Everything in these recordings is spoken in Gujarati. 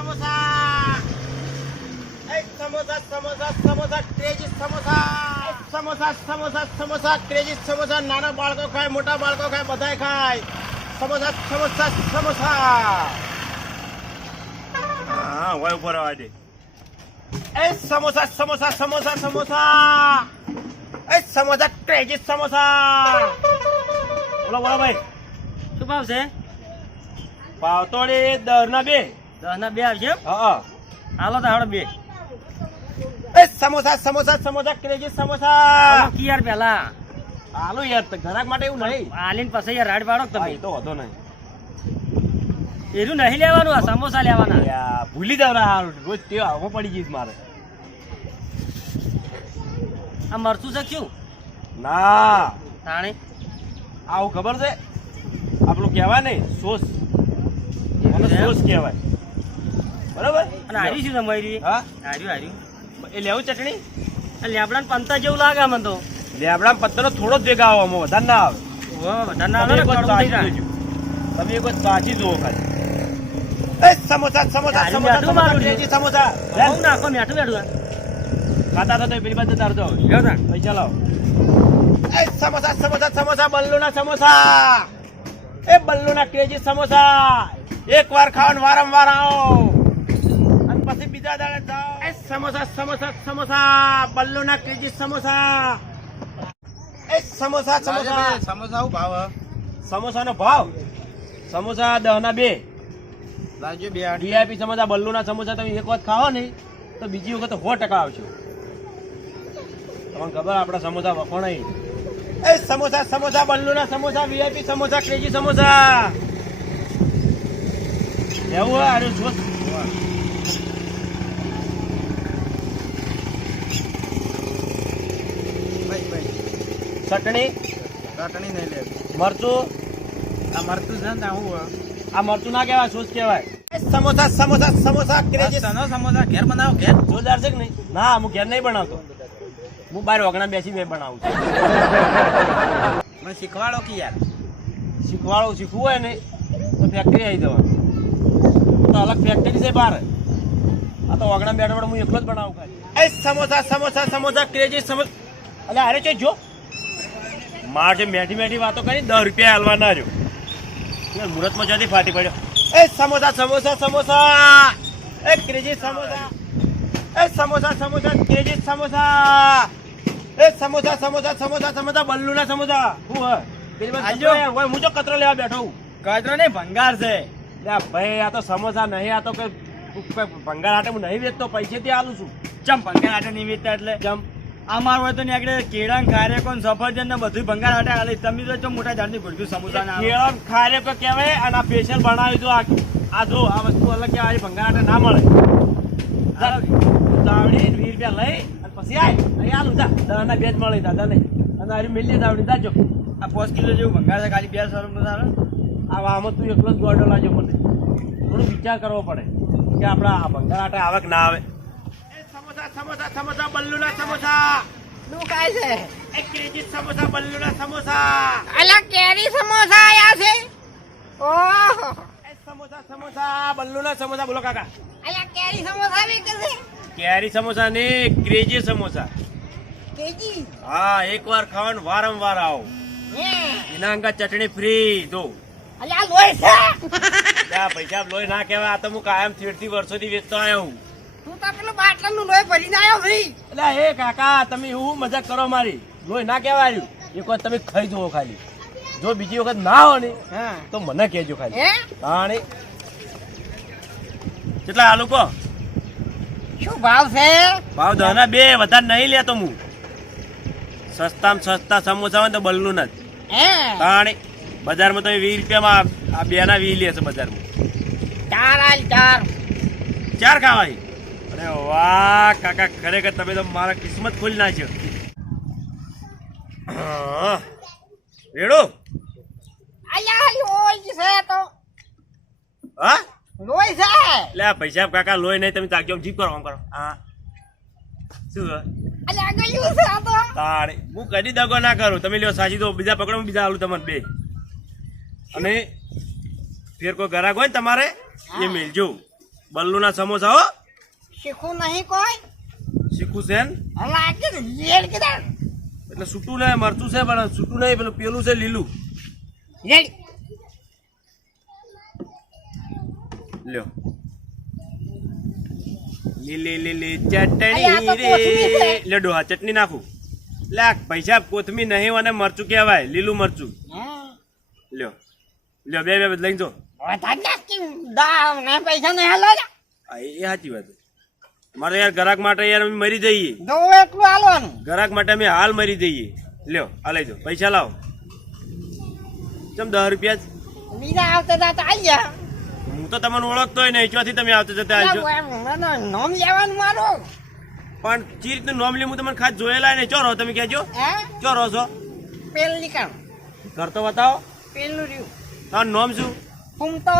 સમોસા એ સમોસા સમોસા સમોસા ક્રેઝી સમોસા એ સમોસા સમોસા સમોસા ક્રેઝી સમોસા નાના બાળકો ખાય મોટા બાળકો ખાય બધાય ખાય સમોસા સમોસા સમોસા હા હોય ઉપર આવવા દે એ સમોસા સમોસા સમોસા સમોસા એ સમોસા ક્રેઝી સમોસા બોલો બોલો ભાઈ શું ભાવ છે પાવતોડી દર ના બે દસ ના બે આવશે હા હાલો તો હાડો બે. એ સમોસા સમોસા સમોસા ક્રેજી સમોસા. કી યાર પેલા. હાલો યાર ઘરાક માટે એવું નહીં. આલીન પછી યાર રાડ પાડો તમે. તો વાંધો નહીં. એનું નહીં લેવાનું આ સમોસા લેવાના. ભૂલી જાવ હારું. રોજ તે આવો પડી જઈશ મારે. આ મરચું છે શું? ના. તાણે. આવું ખબર છે? આપણું કહેવાય ને સોસ? સોસ કહેવાય. બરાબર? અને હારી શું તમારી હા? હાર્યું હાર્યું એ લેવું ચટણી? લેબડા પંતા જેવું લાગે મને તો. લેબડા પત્તર થોડો જ ભેગા આવે આમાં વધારે ના આવે. વધારે ના આવે તમે એક વખત ચાખી જુઓ ખાલી. એ સમોસા સમોસા સમોસા સમોસા છે. સમોસા. નાખો મેઠું મેઠું ખાતા તો પેલી બાજુ તારજો. પૈસા લાવો. એ સમોસા સમોસા સમોસા બલ્લુના સમોસા. એ બલ્લુના કેજી સમોસા. એક વાર ખાવાનું વારંવાર આવો. બીજા દાડે જાઓ એ સમોસા સમોસા સમોસા બલ્લુના કેજી સમોસા. એ સમોસા સમોસા. સમોસા ભાવ સમોસાનો ભાવ? સમોસા દહ ના બે. લાવજો બે વીઆઈપી સમોસા બલ્લુના સમોસા તમે એક વખત ખાઓ ને તો બીજી વખત સો ટકા આવશો. તમને ખબર આપણા સમોસા વખણાય એ સમોસા સમોસા બલ્લુના સમોસા વીઆઈપી સમોસા ક્રેજી સમોસા. એવું હોય અરે જો ભાઈ ભાઈ ચટણી? ચટણી નહીં લે મરચું? આ મરચું છે ને હું આ મરચું ના કહેવાય શું કહેવાય? સમોસા સમોસા સમોસા ક્રેજી સનો સમોસા? ઘેર બનાવો ઘેર? જોરદાર છે કે નહીં? ના હું ઘેર નહીં બનાવતો. હું બહાર વગણા બેસી મેં બનાવું છું. મને શીખવાડો કે યાર. શીખવાડું શીખવું હોય ને તો ફેક્ટરી આવી જવાનું. તો અલગ ફેક્ટરી છે બહાર. આ તો વગણા બેઠા બેઠા હું એકલો જ બનાવું ખાલી. એ સમોસા સમોસા સમોસા ક્રેજી સમોસા અલ્યા અરે છે જો. માર મેઠી મેઠી વાતો કરી દસ રૂપિયા હાલવાના જો મુહૂર્તમાં જતી ફાટી પડ્યો. એ સમોસા સમોસા સમોસા! એ ક્રેજી સમોસા! એ સમોસા સમોસા ક્રેજી સમોસા! એ સમોસા સમોસા સમોસા સમોસા બલ્લુના સમોસા! હું હોય, હું જો કચરો લેવા બેઠો હું કચરો નહીં ભંગાર છે. ભાઈ આ તો સમોસા નહીં આ તો કઈ ભંગાર હાટે હું નહીં વેચતો પૈસેથી આલું છું. ચમ ભંગાર હાટે નહીં વેચતા એટલે? જમ અમાર હોય તો ને આગળ કેળા ખારે કોણ સફરજન ને બધું ભંગાર હાટે હાલે. તમે તો મોટા ઝાડની ભૂલતું સમોસા ના. ખારે તો કહેવાય અને આ સ્પેશિયલ બનાવી દો આ આ જો આ વસ્તુ અલગ કહેવાય ભંગાર હાટે ના મળે. દાવડી વીસ રૂપિયા લઈ અને પછી આય અહીં આલું જા. દાના બે જ મળે દાદા ને અને આરી મેલી દાવડી દાજો આ પાંચ કિલો જેવું ભંગાર છે ખાલી બે સર તારે આ આમાં તું એકલો જ ગોડો લાજો મને. થોડું વિચાર કરવો પડે કે આપણા આ ભંગાર હાટે આવે કે ના આવે. સમોસા સમોસા સમોસા બલ્લુના સમોસા શું છે એક કેજી સમોસા બલ્લુના સમોસા અલા કેરી સમોસા આયા છે ઓહો સમોસા સમોસા બલ્લુના સમોસા બોલો કાકા અલા કેરી સમોસા વેચે છે કેરી સમોસા ને ક્રેજી સમોસા કેજી હા એકવાર ખાવાનું વારંવાર આવો એના અંગા ચટણી ફ્રી દો અલ્યા લોહી છે પૈસા લોહી ના કહેવાય આ તો હું કાયમથી વર્ષોથી વેચતો આવ્યો હું તું તો પેલું બાટલાનું લોહી ભરીને આવ્યો છે એટલે એ કાકા તમે હું મજાક કરો મારી. લોહી ના કહેવાય. એક વખત તમે ખાઈ જુઓ ખાલી. જો બીજી વખત ના હો ને તો મને કહેજો ખાલી. હે? કેટલા આલુ કો શું ભાવ છે? ભાવ દહના બે વધારે નહીં લેતો હું. સસ્તામાં સસ્તા સમોસા હોય તો બલનું નથી. તાણી બજારમાં તમે વીસ રૂપિયામાં આ બે ના વી લે છે બજારમાં. ચાર આલ ચાર. ચાર ખાવાય અરે વાહ કાકા ખરેખર તમે તો મારા કિસ્મત ખોલી નાખ્યો. રેડો? હા? લોહી છે. લે પૈસા કાકા લોહી નહીં તમે તાકજો જીપ કરો આમ કરો. હા. શું તારે હું કદી દગો ના કરું. તમે લ્યો સાચી દો બીજા પકડો બીજા આલું તમને બે. અને ફેર કોઈ ગરાક હોય ને તમારે એ મેલજો. બલ્લુના સમોસા હો. શીખું નહીં કોઈ? શીખું છે લેડ કીધા એટલે સૂટું નહીં મરચું છે પણ સૂટું નહીં પેલું પેલું છે લીલું. લ્યો. લીલી લીલી આ ચટણી રે. લડો આ ચટણી નાખું. લાખ આ પૈસા કોથમી નહીં અને મરચું કહેવાય લીલું મરચું. લ્યો. લ્યો બે બે લઈ જો. પૈસા નહીં હાલો એ એ સાચી વાત છે. મારે યાર ગ્રાહક માટે યાર અમે મરી જઈએ. દો એટલું હાલવાનું. ગ્રાહક માટે અમે હાલ મરી જઈએ. લ્યો આ લઈ જાઓ પૈસા લાવો. ચમ દસ રૂપિયા જ? બીજા આવતા હતા આવી જા હું તો તમને ઓળખતોય નહીં. ચોથી તમે આવતા જતા આવજો નામ લેવાનું મારો. પણ જે રીતનું નોમ લે હું તમને ખાસ જોયેલા નહીં. ચોરો તમે કહેજો. ચોરો ચો રહો છો. પેલી કામ ઘર તો બતાવો. પેલું રહ્યું. તમારું નામ શું? ફૂમતો.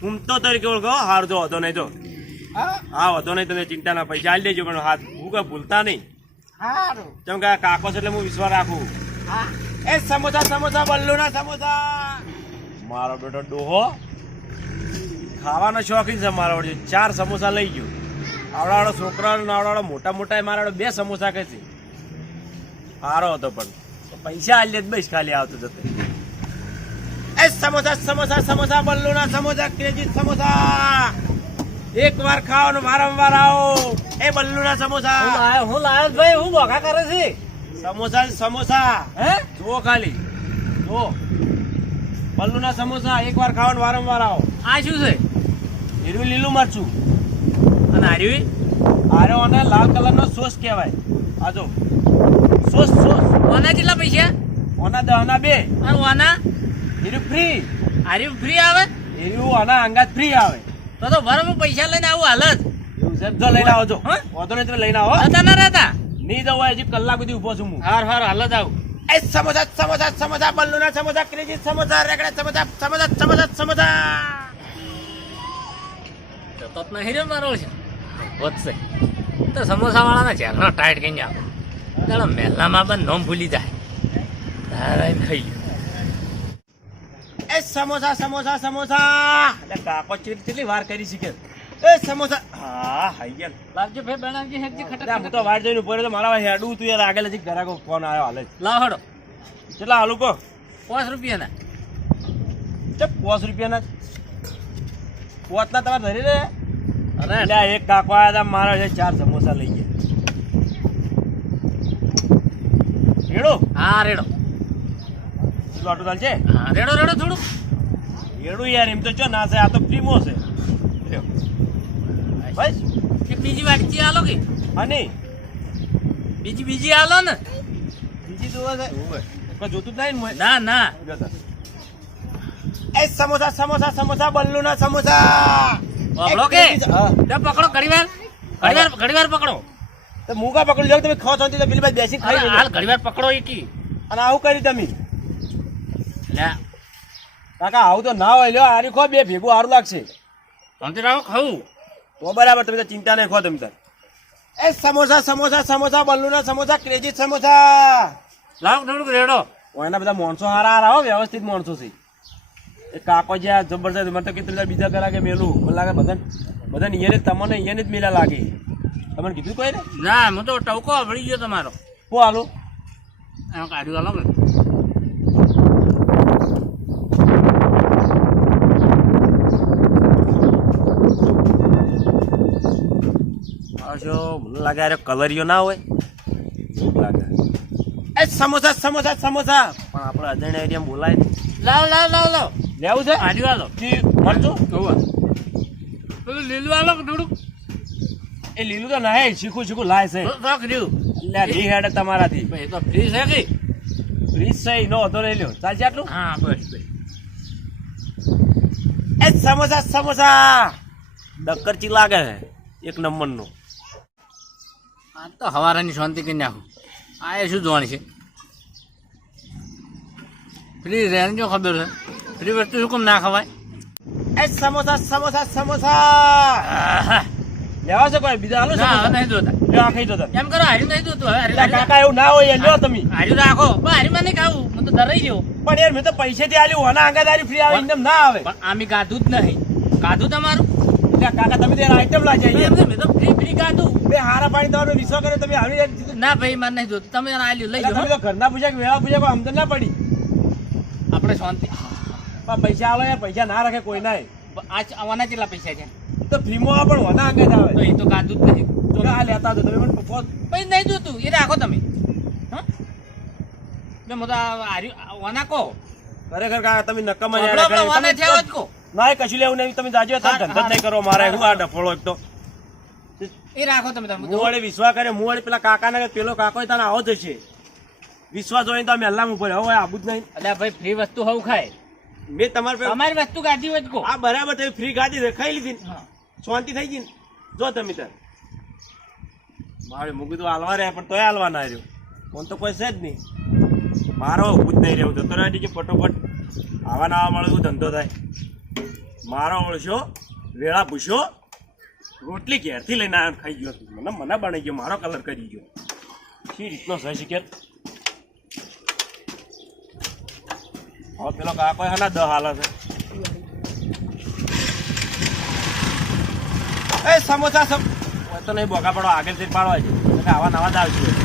ફૂમતો તરીકે ઓળખો હાર જો હતો નહીં તો. હા? હા હતો નહીં તમે ચિંતા ના પૈસા આલી દેજો પણ હાથ હું કઈ ભૂલતા નહીં. સારું જેમ કે કાકો છે એટલે હું વિશ્વાસ રાખું. એ સમોસા સમોસા બલ્લુના સમોસા. મારો બેટો ડોહો. ખાવાનો શોખીન છે મારો વડે ચાર સમોસા લઈ ગયો. આવડાવાળો છોકરાનો આવડાવાળો મોટા મોટા મારા બે સમોસા કહે છે. સારો હતો પણ. પૈસા આલી જ બસ ખાલી આવતો જતો. એ સમોસા સમોસા સમોસા બલ્લુના સમોસા ક્રેજી સમોસા. એક વાર ખાઓ ને વારંવાર આવો. એ બલ્લુના સમોસા. હું લાયો ભાઈ હું બોખા કરે છે. સમોસા સમોસા. હે? જુઓ ખાલી. જુઓ. પલ્લુના સમોસા એક વાર ખાવાનું વારંવાર આવો. આ શું છે? લીલું લીલું મરચું. અને હાર્યું આરે અને લાલ કલરનો સોસ કહેવાય. આ જો. Sauce sauce. ઓના કેટલા પૈસા? ઓના દહના બે. અને ઓના? એનું ફ્રી. હારી ફ્રી આવે? એનું આના અંગાત ફ્રી આવે. તો તો વરમ પૈસા લઈને આવું હાલ જ. એવું છે? જો લઈને આવો જો હા? વાંધો નહીં તમે લઈને આવો હતા ના રહેતા. નહીં જવું હજી કલાક સુધી ઊભો છું હું. હાર હાર હાલ જ આવું. એ સમોસા સમોસા સમોસા બલ્લુના સમોસા ક્રેજી સમોસા રેકડે સમોસા સમોસા સમોસા સમોસા. તો તો નહીં મારો છે. વધશે તો સમોસા વાળાના ચહેરો ટાઈટ કઈ આપો. ચાલો મહેલામાં પણ નોમ ભૂલી જાય. તારા ખાઈ લ્યો. એ સમોસા સમોસા સમોસા. એટલે કાકો ચીટ કેટલી વાર કરી શીખે એ સમોસા. હા હાઈ ગયા લાવજો ભાઈ બનાવજી હેકજી ખટક હું તો વાર જઈને ઉપર તો મારા હેડું તું યાર આગળ હજી ઘરાકો ફોન આવ્યો હાલે લાવ હડો. કેટલા હાલું કહો? પાંચ રૂપિયાના. ચપ પાંચ રૂપિયાના પોતના તમારે ધરી રે અરે. એટલે એક કાકો આવ્યા હતા મારા ચાર સમોસા લઈ ગયા. રેડો? હા રેડો. એટલું આટલું ચાલશે? હા રેડો રેડો થોડું રેડું યાર એમ તો ચો ના છે આ તો પ્રીમો છે. બસ. કે બીજી વાટકી આલો કે? અને બીજી બીજી આલો ને. બીજી જોવા છે જોતું જ નહીં ને ના ના. એ સમોસા સમોસા સમોસા બલ્લુના સમોસા. પકડો કે? પકડો ઘડીવાર. ઘડીવાર ઘડીવાર પકડો. તો મૂકા પકડી લો તમે ખો છો તો પેલી બાજુ બેસી ખાઈ હાલ ઘડીવાર પકડો એકી અને આવું કરી તમે. કાકા આવું તો ના હોય લ્યો આરી ખો બે ભેગું સારું લાગશે. અંતે રાખો ખાવું તો બરાબર તમે તો ચિંતા નહીં ખો તમે તાર એ સમોસા સમોસા સમોસા બલ્લુના સમોસા ક્રેજી સમોસા. લાવ થોડુંક રેડો. એના બધા માણસો હારા હારા હો વ્યવસ્થિત માણસો છે. એ કાકો જે આ જબરદસ્ત મને તો કેટલા બીજા કરા કે મેલું. મને લાગે બધા બધા અહીંયા તમને અહીંયા જ મેલા લાગે. તમને કીધું કોઈ ને? ના હું તો ટવકો વળી ગયો તમારો. હું હાલું? કાઢ્યું હાલો ને પાછો મને લાગે અરે કલરિયો ના હોય. એવું લાગે. એ સમોસા સમોસા સમોસા. પણ આપણે અજાણ્યા એરિયામાં બોલાય. લાવ લાવ લાવ લાવ. લેવું છે? કાઢ્યું આલો. મળજો પેલું લીલું આલો થોડું એ લીલું તો ના શીખું શીખું લાય છે. શોખ રહ્યું એટલે રી હેડે તમારાથી. એ તો ફ્રી છે કે? ફ્રી છે નો હતો લઈ લ્યો. ચાલશે આટલું? હા બસ બસ. એ સમોસા સમોસા. ડક્કરચી લાગે છે? એક નંબરનો. આ તો હવારાની શાંતિ કરી નાખું. આ એ શું જોવાની છે? ફ્રી રહે જો ખબર છે? ફ્રી વસ્તુ શું કેમ ના ખવાય? એ સમોસા સમોસા સમોસા! લેવા છે કોઈ? બીજા હાલો ના નહીં જોતા લ્યો આ ખાઈ તમે એમ કરો હારી નહીં જોતું હવે કાકા એવું ના હોય લ્યો તમે. હારી રાખો. પણ હાર્યુંમાં નહીં ખાવું. હું તો ડરાઈ ગયો. પણ યાર મેં તો પૈસેથી આલ્યું. હોના આંગાદારી ફ્રી આવે એમ ના આવે. પણ આમી ગાધું જ નહીં. ગાધું તમારું? કાકા તમે તો આઈટમ લાગ્યા તો અહીંયા. એમને મેં તો ફ્રી ફ્રી કાઢું બે હારા પાણી તમારો વિશ્વાસ કરે તમે આવી ના ભાઈ મારે નહીં જોતું. તમે આ લઈ જાઓ ઘરના પૂછ્યા કે વેળા પૂછ્યા કોઈ સમજણ ના પડી. આપણે શાંતિ પણ પૈસા આવે યાર પૈસા ના રાખે કોઈ ના આજ આવવાના કેટલા પૈસા છે? તો ફ્રીમાં પણ વના આગળ તો આવે. એ તો કાઢું જ નહીં. તો આ લેતા તમે મને પછી નહીં જોતું. એ રાખો તમે. હા? મેં તો આ હાર્યું વાના કહો. ખરેખર કાકા તમે જ કહો. ના કશું લેવું નહીં તમે જાજો ધંધો નહીં કરો મારે હું આ ડફોળો એક તો. એ રાખો તમે હું વળી વિશ્વાસ કરે હું વળી પેલા કાકા ને પેલો કાકો તને આવો જ છે. વિશ્વાસ હોય તો અમે હલ્લા ઉપર હવે આવું જ નહીં. અલ્યા ભાઈ ફ્રી વસ્તુ હવું ખાય. મેં તમારે અમારી વસ્તુ ગાધી હોય કો. આ બરાબર તમે ફ્રી ગાધી છે ખાઈ લીધી શાંતિ થઈ ગઈ જો તમે તાર. મારે મૂકી તો હાલવા રહ્યા પણ તોય હાલવા ના રહ્યો. ફોન તો કોઈ છે જ નહીં. મારો હું જ નહીં રહ્યું જતો રહ્યા કે ફટોફટ. આવા ના આવા મળે ધંધો થાય. મારો ઓળશો, વેળા પૂછ્યો રોટલી ઘેરથી લઈને આવ્યો ખાઈ ગયો. મને મને બની ગયો, મારો કલર કરી ગયો. શી રીતનો સહી શીખે હવે પેલો કાકો હાના દહ હાલે છે. એ સમોસા સમ તો નહીં બોગા પડો, આગળથી પાડવા છે. આવા નવા જ આવશે.